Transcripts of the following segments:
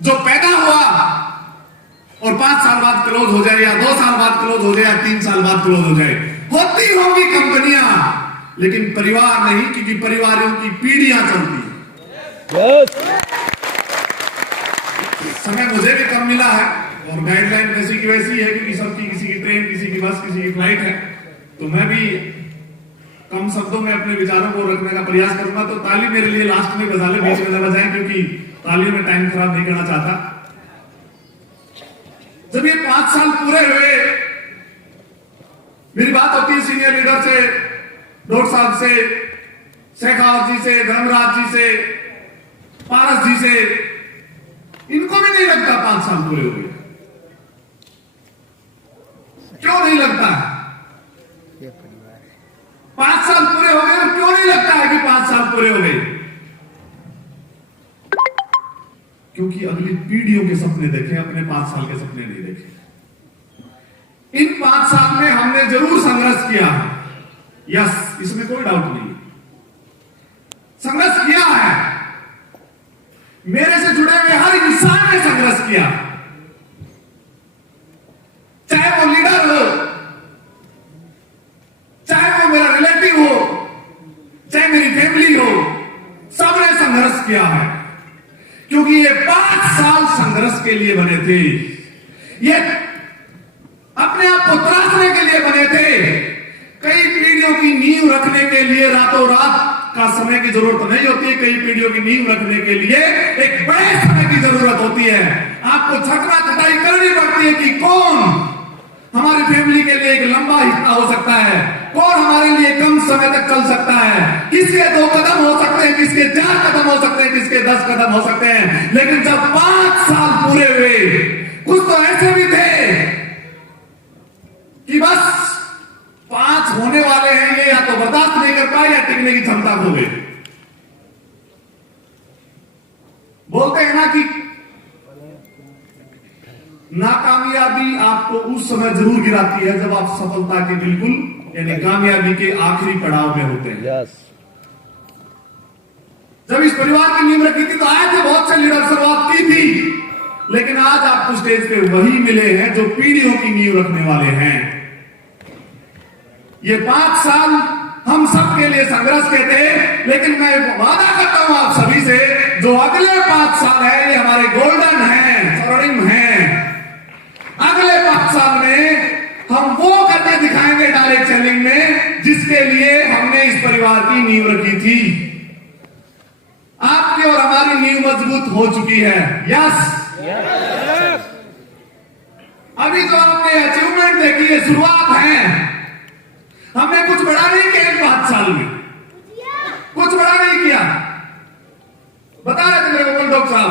जो पैदा हुआ और 5 साल बाद क्लोज हो जाए, या 2 साल बाद क्लोज हो जाए, या 3 साल बाद क्लोज हो जाए। होती होंगी कंपनियां, लेकिन परिवार नहीं, क्योंकि परिवारों की पीढ़ियां चलती है। समय मुझे भी कम मिला है और गाइडलाइन वैसी की वैसी है, क्योंकि सबकी, किसी की ट्रेन, किसी की बस, किसी की फ्लाइट है, तो मैं भी कम शब्दों में अपने विचारों को रखने का प्रयास करूंगा। तो ताली मेरे लिए लास्ट में बजा ले, बीच में न बजाएं, क्योंकि ताली में टाइम खराब नहीं करना चाहता। जब ये 5 साल पूरे हुए, मेरी बात होती है सीनियर लीडर से, डॉक्टर साहब से, शेखावत जी से, धर्मराज जी से, पारस जी से, इनको भी नहीं लगता 5 साल पूरे हो गए। क्यों नहीं लगता है? 5 साल पूरे हो गए, क्यों नहीं लगता है कि 5 साल पूरे हो गए? क्योंकि अगली पीढ़ियों के सपने देखे, अपने 5 साल के सपने नहीं देखे। इन 5 साल में हमने जरूर संघर्ष किया है, यस, इसमें कोई डाउट नहीं। संघर्ष किया है, मेरे से जुड़े हुए हर इंसान ने संघर्ष किया, चाहे वो लीडर हो, चाहे वो मेरा रिलेटिव हो, चाहे मेरी फैमिली हो, सबने संघर्ष किया है। क्योंकि ये 5 साल संघर्ष के लिए बने थे, ये अपने आप को तराशने के लिए बने थे। कई पीढ़ियों की नींव रखने के लिए रातों रात का समय की जरूरत नहीं होती है। कई पीढ़ियों की नींव रखने के लिए एक बड़े समय की जरूरत होती है। आपको छटना छटाई करनी पड़ती है कि कौन हमारी फैमिली के लिए एक लंबा हिस्सा हो सकता है, कौन हमारे लिए कम समय तक चल सकता है, किसके 2 कदम हो सकते हैं, किसके 4 कदम हो सकते हैं, किसके 10 कदम हो सकते हैं। लेकिन जब 5 साल पूरे हुए, कुछ तो ऐसे भी थे कि बस 5 होने वाले हैं, ये या तो बर्दाश्त नहीं कर पाए या टिकने की क्षमता खो गई। बोलते हैं ना कि नाकामयाबी आपको उस समय जरूर गिराती है जब आप सफलता के बिल्कुल, यानी कामयाबी के आखिरी पड़ाव में होते हैं। yes. जब इस परिवार की नींव रखी थी तो आए थे बहुत से लीडर, शुरुआत की थी, लेकिन आज आपको स्टेज पे वही मिले हैं जो पीढ़ियों की नींव रखने वाले हैं। ये 5 साल हम सब के लिए संघर्ष के थे, लेकिन मैं वादा करता हूं आप सभी से, जो अगले 5 साल है, ये हमारे गोल्डन हैं, स्वर्णिम हैं। अगले 5 साल में हम वो करके दिखाएंगे डायरेक्ट सेलिंग में, जिसके लिए हमने इस परिवार की नींव रखी थी। आपकी और हमारी नींव मजबूत हो चुकी है, यस। अभी तो आपने अचीवमेंट देखी है, शुरुआत है। हमने कुछ बड़ा नहीं किया इन 5 साल में, कुछ बड़ा नहीं किया। बता रहे थे मेरे को डॉक्टर साहब,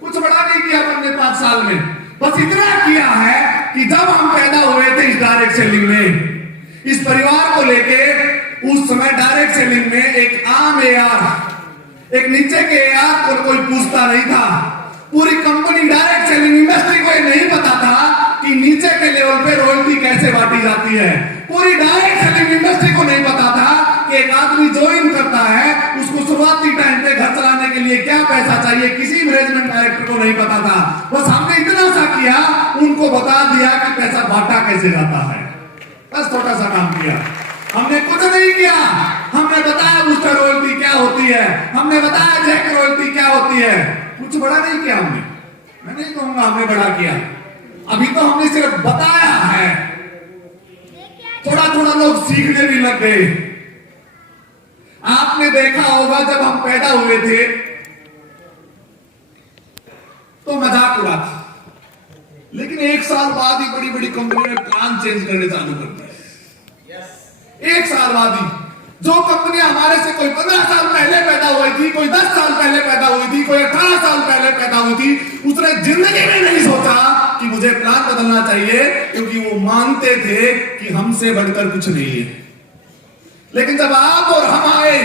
कुछ बड़ा नहीं किया हमने 5 साल में। बस इतना किया है कि जब हम पैदा हुए थे इस डायरेक्ट सेलिंग में, इस परिवार को लेके, उस समय डायरेक्ट सेलिंग में एक आम एआर, एक नीचे के एआर को कोई पूछता नहीं था। पूरी कंपनी डायरेक्ट सेलिंग इंडस्ट्री को नहीं पता था कि नीचे के लेवल पे रॉयल्टी कैसे बांटी जाती है। पूरी डायरेक्ट सेलिंग इंडस्ट्री को नहीं पता था कि एक आदमी ज्वाइन करता है, उसको शुरुआती टाइम पे घर चलाने के लिए क्या पैसा चाहिए, किसी मैनेजमेंट डायरेक्टर को नहीं पता था। बस हमने इतना सा किया, उनको बता दिया कि पैसा बांटा कैसे जाता है। बस छोटा सा काम किया, हमने कुछ नहीं किया। हमने बताया बूस्टर रॉयल्टी क्या होती है, हमने बताया जैक रॉयल्टी क्या होती है। कुछ बड़ा नहीं किया हमने, मैं नहीं कहूंगा हमने बड़ा किया, अभी तो हमने सिर्फ बताया है। थोड़ा थोड़ा लोग सीखने भी लग गए। आपने देखा होगा जब हम पैदा हुए थे तो मजाक उड़ा था, लेकिन 1 साल बाद ही बड़ी बड़ी कंपनी ने प्लान चेंज करने चालू कर दिया। 1 साल बाद ही जो कंपनियां हमारे से कोई 15 साल पहले पैदा हुई थी, कोई 10 साल पहले पैदा हुई थी, कोई 18 साल पहले पैदा हुई थी, उसने जिंदगी में नहीं सोचा कि मुझे प्लान बदलना चाहिए, क्योंकि वो मानते थे कि हमसे बढ़कर कुछ नहीं है। लेकिन जब आप और हम आए,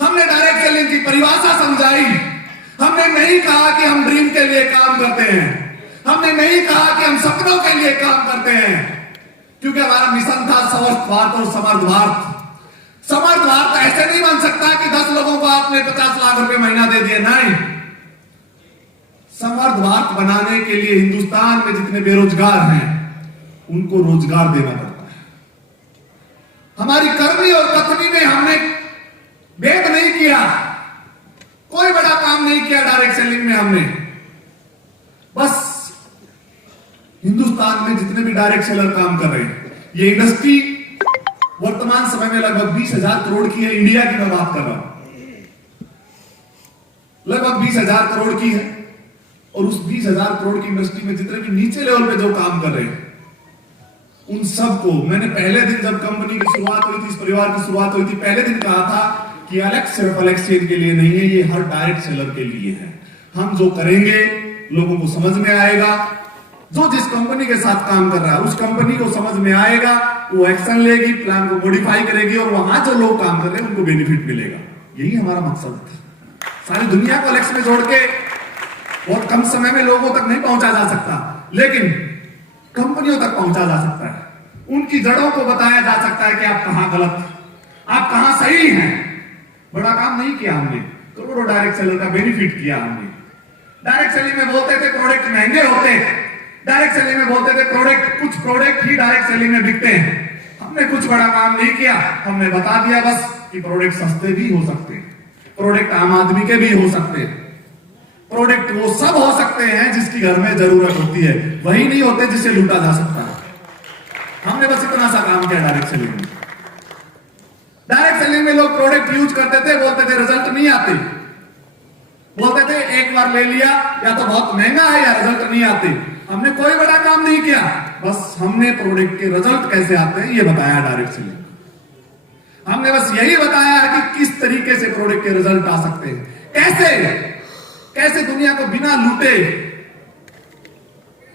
हमने डायरेक्ट सेलिंग की परिभाषा समझाई। हमने नहीं कहा कि हम ड्रीम के लिए काम करते हैं, हमने नहीं कहा कि हम सपनों के लिए काम करते हैं, क्योंकि हमारा मिशन था स्वस्थ भारत और समर्थ भारत। समर्थ भारत ऐसे नहीं बन सकता कि 10 लोगों को आपने 50 लाख रुपए महीना दे दिए, नहीं। समर्थ भारत बनाने के लिए हिंदुस्तान में जितने बेरोजगार हैं उनको रोजगार देना पड़ता है। हमारी करनी और कथनी में हमने भेद नहीं किया, कोई बड़ा काम नहीं किया डायरेक्ट सेलिंग में हमने। बस हिंदुस्तान में जितने भी डायरेक्ट सेलर काम कर रहे हैं, ये इंडस्ट्री वर्तमान समय में लगभग 20,000 करोड़ की है। इंडिया की मैं बात कर रहा हूं, लगभग 20,000 करोड़ की है। और उस 20,000 करोड़ की इंडस्ट्री में जितने भी नीचे लेवल पे जो काम कर रहे हैं उन सबको मैंने पहले दिन जब कंपनी की शुरुआत हुई थी, इस परिवार की शुरुआत हुई थी, पहले दिन कहा था कि एलेक्स सिर्फ एलेक्स चेन के लिए नहीं है, ये हर डायरेक्ट सेलर के लिए है। हम जो करेंगे लोगों को समझ में आएगा, जो जिस कंपनी के साथ काम कर रहा है उस कंपनी को समझ में आएगा, वो एक्शन लेगी, प्लान को मॉडिफाई करेगी और वहां जो लोग काम कर रहे हैं उनको बेनिफिट मिलेगा। यही हमारा मकसद है। सारी दुनिया को एलेक्स में जोड़ के बहुत कम समय में लोगों तक नहीं पहुंचा जा सकता, लेकिन कंपनियों तक पहुंचा जा सकता है। उनकी जड़ों को बताया जा सकता है कि आप कहां गलत, आप कहां सही हैं। बड़ा काम नहीं किया हमने, करोड़ों डायरेक्ट सेलर का बेनिफिट किया हमने। डायरेक्ट सेलिंग में बोलते थे प्रोडक्ट महंगे होते हैं, डायरेक्ट सेलिंग में बोलते थे कुछ प्रोडक्ट ही डायरेक्ट सेलिंग में बिकते हैं। हमने कुछ बड़ा काम नहीं किया, हमने बता दिया बस कि प्रोडक्ट सस्ते भी हो सकते हैं, प्रोडक्ट आम आदमी के भी हो सकते हैं, प्रोडक्ट वो सब हो सकते हैं जिसकी घर में जरूरत होती है, वही नहीं होते जिसे लूटा जा सकता है। हमने बस इतना सा काम किया डायरेक्ट सेलिंग में। डायरेक्ट सेलिंग में लोग प्रोडक्ट यूज करते थे, बोलते थे रिजल्ट नहीं आते, बोलते थे एक बार ले लिया या तो बहुत महंगा है या रिजल्ट नहीं आते। हमने कोई बड़ा काम नहीं किया, बस हमने प्रोडक्ट के रिजल्ट कैसे आते हैं ये बताया डायरेक्ट सेलिंग। हमने बस यही बताया कि किस तरीके से प्रोडक्ट के रिजल्ट आ सकते हैं, कैसे दुनिया को बिना लूटे,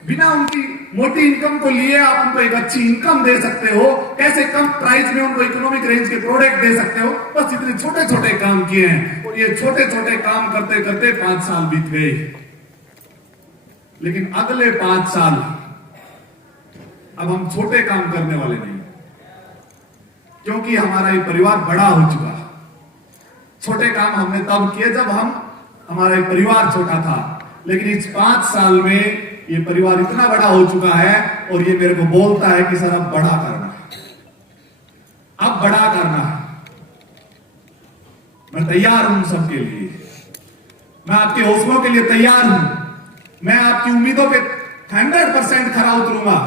बिना उनकी मोटी इनकम को लिए आप उनको एक अच्छी इनकम दे सकते हो, कैसे कम प्राइस में उनको इकोनॉमिक रेंज के प्रोडक्ट दे सकते हो। बस इतने छोटे छोटे काम किए हैं और ये छोटे छोटे काम करते करते 5 साल बीत गए। लेकिन अगले 5 साल अब हम छोटे काम करने वाले नहीं, क्योंकि हमारा ये परिवार बड़ा हो चुका। छोटे काम हमने तब किए जब हमारा एक परिवार छोटा था, लेकिन इस 5 साल में ये परिवार इतना बड़ा हो चुका है और ये मेरे को बोलता है कि सर अब बड़ा करना है, अब बड़ा करना है। मैं तैयार हूं सबके लिए, मैं आपके हौसलों के लिए तैयार हूं, मैं आपकी उम्मीदों पे 100% खरा उतरूंगा।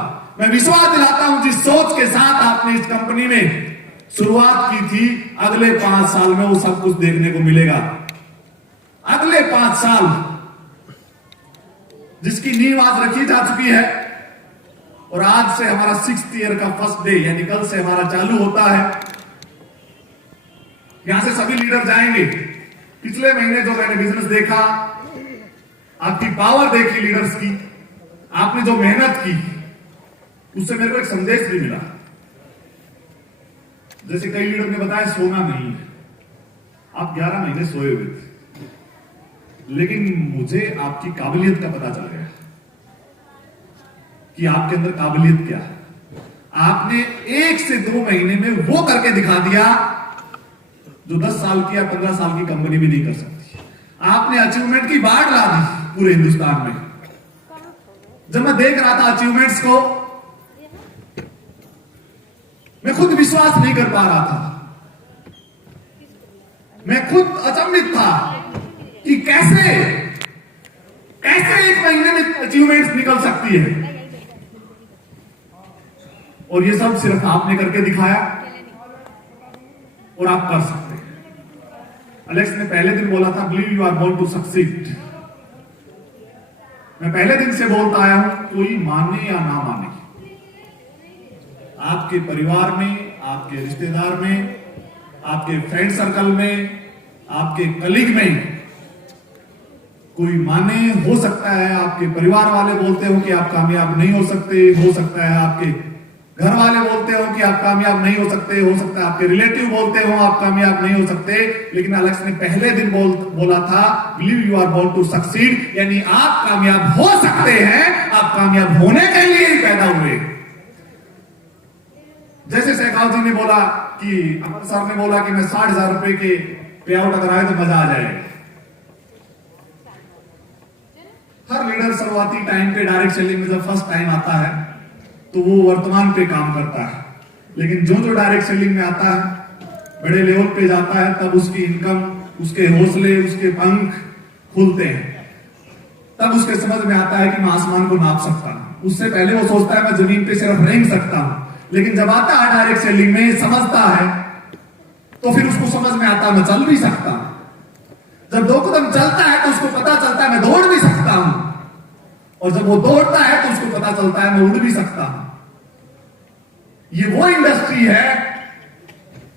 मैं विश्वास दिलाता हूं जिस सोच के साथ आपने इस कंपनी में शुरुआत की थी, अगले 5 साल में वो सब कुछ देखने को मिलेगा। अगले 5 साल जिसकी नींव आज रखी जा चुकी है और आज से हमारा 6th ईयर का फर्स्ट डे यानी कल से हमारा चालू होता है। यहां से सभी लीडर जाएंगे। पिछले महीने जो मैंने बिजनेस देखा, आपकी पावर देखी लीडर्स की, आपने जो मेहनत की, उससे मेरे को एक संदेश भी मिला। जैसे कई लीडर ने बताया सोना नहीं है, आप 11 महीने सोए हुए थे, लेकिन मुझे आपकी काबिलियत का पता चल गया कि आपके अंदर काबिलियत क्या है। आपने 1 से 2 महीने में वो करके दिखा दिया जो 10 साल की या 15 साल की कंपनी भी नहीं कर सकती। आपने अचीवमेंट की बाढ़ ला दी पूरे हिंदुस्तान में। जब मैं देख रहा था अचीवमेंट्स को, मैं खुद विश्वास नहीं कर पा रहा था, मैं खुद अचंभित था कि कैसे 1 महीने में अचीवमेंट्स निकल सकती है। और ये सब सिर्फ आपने करके दिखाया और आप कर सकते हैं। एलेक्स ने पहले दिन बोला था, believe you are born to succeed. मैं पहले दिन से बोलता आया हूं, कोई माने या ना माने, आपके परिवार में, आपके रिश्तेदार में, आपके फ्रेंड सर्कल में, आपके कलीग में कोई माने, हो सकता है आपके परिवार वाले बोलते हो कि आप कामयाब नहीं हो सकते, हो सकता है आपके घर वाले बोलते हो कि आप कामयाब नहीं हो सकते, हो सकता है आपके रिलेटिव बोलते हो आप कामयाब नहीं हो सकते, लेकिन एलेक्स ने पहले दिन बोला था, believe you are born to succeed, यानी आप कामयाब हो सकते हैं, आप कामयाब होने के लिए ही पैदा हुए। जैसे शेखावत जी ने बोला कि अमर सर ने बोला कि मैं 60,000 रुपए के पे आउट अगर आए तो मजा आ जाएगा। हर लीडर शुरुआती टाइम पे डायरेक्ट सेलिंग में जब फर्स्ट टाइम आता है तो वो वर्तमान पे काम करता है, लेकिन जो डायरेक्ट सेलिंग में आता है, बड़े लेवल पे जाता है, तब उसकी इनकम, उसके हौसले, उसके पंख खुलते हैं। तब उसके समझ में आता है कि मैं आसमान को नाप सकता हूं। उससे पहले वो सोचता है मैं जमीन पे सिर्फ रेंग सकता हूं, लेकिन जब आता है डायरेक्ट सेलिंग में, समझता है, तो फिर उसको समझ में आता है मैं चल भी सकता हूं। जब 2 कदम चलता है तो उसको पता चलता है मैं दौड़ भी सकता हूं, और जब वो दौड़ता है तो उसको पता चलता है मैं उड़ भी सकता हूं। ये वो इंडस्ट्री है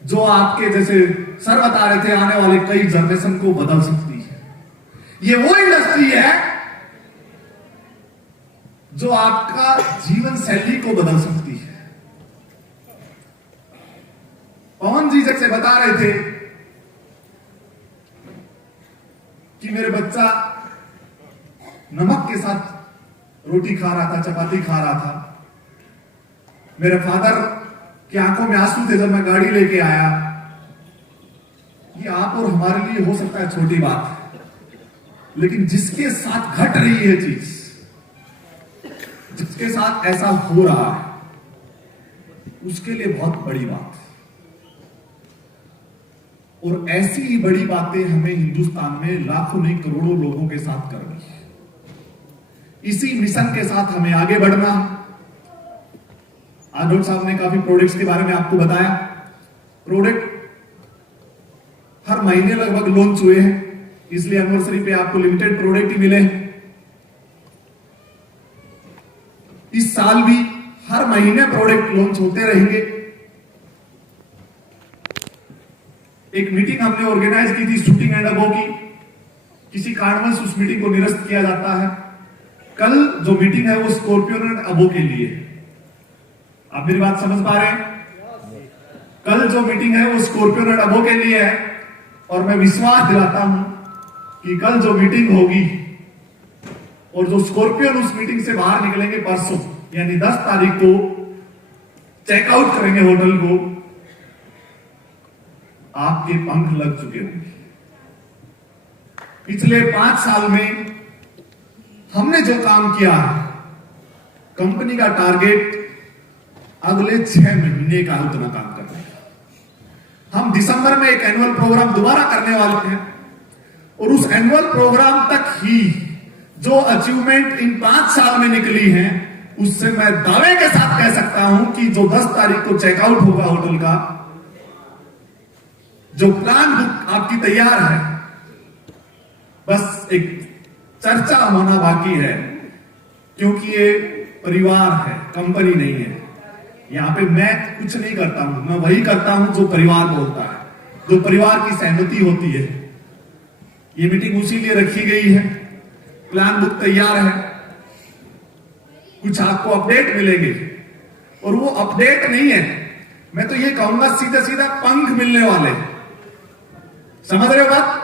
जो आपके जैसे सर बता रहे थे आने वाले कई जनरेशन को बदल सकती है। ये वो इंडस्ट्री है जो आपका जीवन शैली को बदल सकती है। पवन जी जैसे बता रहे थे कि मेरे बच्चा नमक के साथ रोटी खा रहा था, चपाती खा रहा था। मेरे फादर की आंखों में आंसू थे जब मैं गाड़ी लेके आया। ये आप और हमारे लिए हो सकता है छोटी बात, लेकिन जिसके साथ घट रही है चीज, जिसके साथ ऐसा हो रहा है, उसके लिए बहुत बड़ी बात है। और ऐसी ही बड़ी बातें हमें हिंदुस्तान में लाखों नहीं करोड़ों लोगों के साथ करनी है। इसी मिशन के साथ हमें आगे बढ़ना। आनंद साहब ने काफी प्रोडक्ट्स के बारे में आपको बताया। प्रोडक्ट हर महीने लगभग लॉन्च हुए हैं, इसलिए एनिवर्सरी पे आपको लिमिटेड प्रोडक्ट ही मिले। इस साल भी हर महीने प्रोडक्ट लॉन्च होते रहेंगे। एक मीटिंग हमने ऑर्गेनाइज की थी शूटिंग एंड अबो की, किसी कारणवश उस मीटिंग को निरस्त किया जाता है। कल जो मीटिंग है वो स्कॉर्पियो एंड अबो के लिए। आप मेरी बात समझ पा रहे हैं? कल जो मीटिंग है वो स्कॉर्पियो एंड अबो के लिए है, और मैं विश्वास दिलाता हूं कि कल जो मीटिंग होगी और जो स्कॉर्पियन उस मीटिंग से बाहर निकलेंगे परसों, यानी 10 तारीख को चेकआउट करेंगे होटल को, आपके पंख लग चुके होंगे। पिछले 5 साल में हमने जो काम किया, कंपनी का टारगेट अगले 6 महीने का उतना काम करने का। हम दिसंबर में एक एनुअल प्रोग्राम दोबारा करने वाले हैं, और उस एनुअल प्रोग्राम तक ही जो अचीवमेंट इन 5 साल में निकली है, उससे मैं दावे के साथ कह सकता हूं कि जो 10 तारीख को चेकआउट होगा होटल का, जो प्लान बुक आपकी तैयार है, बस एक चर्चा होना बाकी है, क्योंकि ये परिवार है, कंपनी नहीं है। यहां पे मैं कुछ नहीं करता हूं, मैं वही करता हूं जो परिवार बोलता है, जो परिवार की सहमति होती है। ये मीटिंग उसी लिए रखी गई है। प्लान बुक तैयार है, कुछ आपको अपडेट मिलेंगे, और वो अपडेट नहीं है, मैं तो ये कहूंगा सीधा सीधा पंख मिलने वाले। समझ रहे हो बात?